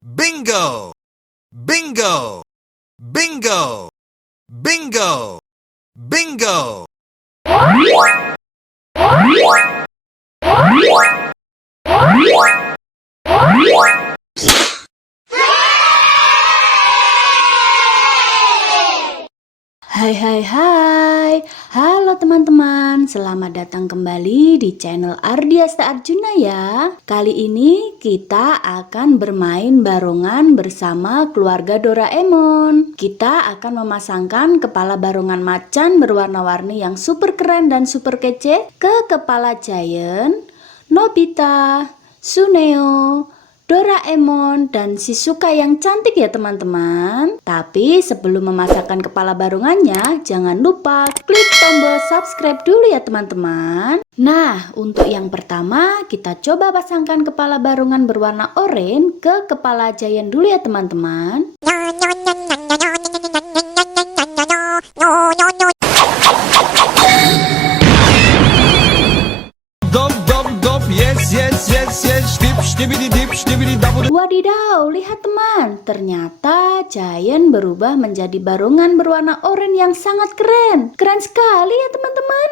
Bingo! Bingo! Bingo! Bingo! Bingo! Hai hai hai, halo teman-teman, selamat datang kembali di channel Ardiasta Arjuna ya. Kali ini kita akan bermain barongan bersama keluarga Doraemon. Kita akan memasangkan kepala barongan macan berwarna-warni yang super keren dan super kece ke kepala Giant, Nobita, Suneo, Doraemon, dan Shizuka yang cantik ya teman-teman. Tapi sebelum memasangkan kepala barongannya, jangan lupa klik tombol subscribe dulu ya teman-teman. Nah, untuk yang pertama kita coba pasangkan kepala barongan berwarna oranye ke kepala Giant dulu ya teman-teman. Wadidaw, lihat teman, ternyata Giant berubah menjadi barongan berwarna oranye yang sangat keren. Keren sekali ya teman-teman.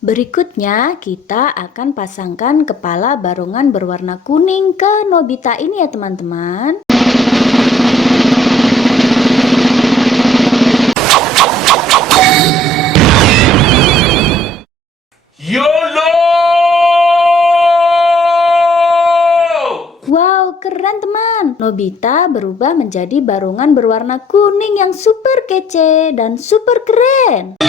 Berikutnya kita akan pasangkan kepala barongan berwarna kuning ke Nobita ini ya teman-teman. YOLO! Wow, keren teman. Nobita berubah menjadi barongan berwarna kuning yang super kece dan super keren.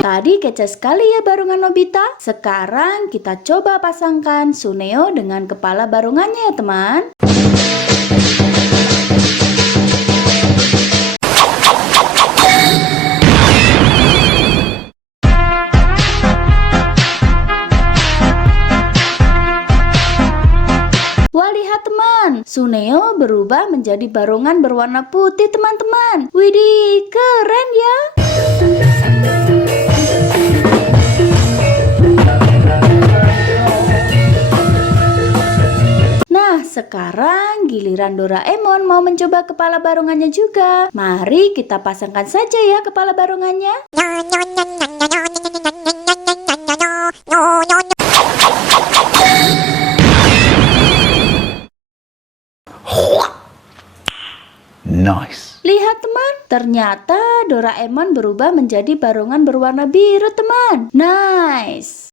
Tadi kece sekali ya barongan Nobita. Sekarang kita coba pasangkan Suneo dengan kepala barongannya ya teman. Wah, lihat teman, Suneo berubah menjadi barongan berwarna putih teman-teman. Widih, keren ya. Nah, sekarang giliran Doraemon mau mencoba kepala barongannya juga. Mari kita pasangkan saja ya kepala barongannya. Nice. Lihat teman, ternyata Doraemon berubah menjadi barongan berwarna biru teman. Nice.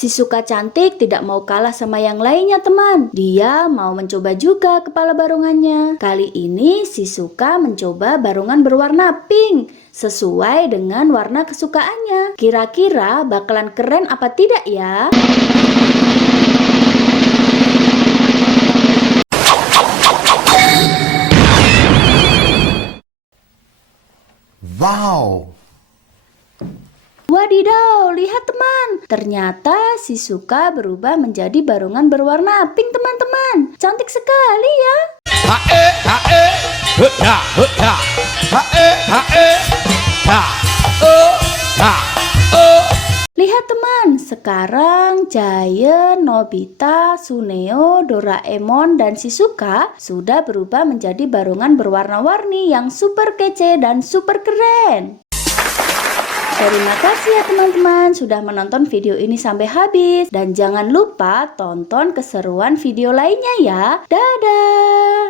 Shizuka cantik tidak mau kalah sama yang lainnya teman. Dia mau mencoba juga kepala barongannya. Kali ini Shizuka mencoba barongan berwarna pink sesuai dengan warna kesukaannya. Kira-kira bakalan keren apa tidak ya? Wow! Wadidaw, lihat teman, ternyata Shizuka berubah menjadi barongan berwarna pink teman-teman. Cantik sekali ya. Lihat teman, sekarang Giant, Nobita, Suneo, Doraemon, dan Shizuka sudah berubah menjadi barongan berwarna-warni yang super kece dan super keren. Terima kasih ya teman-teman sudah menonton video ini sampai habis. Dan jangan lupa tonton keseruan video lainnya ya. Dadah!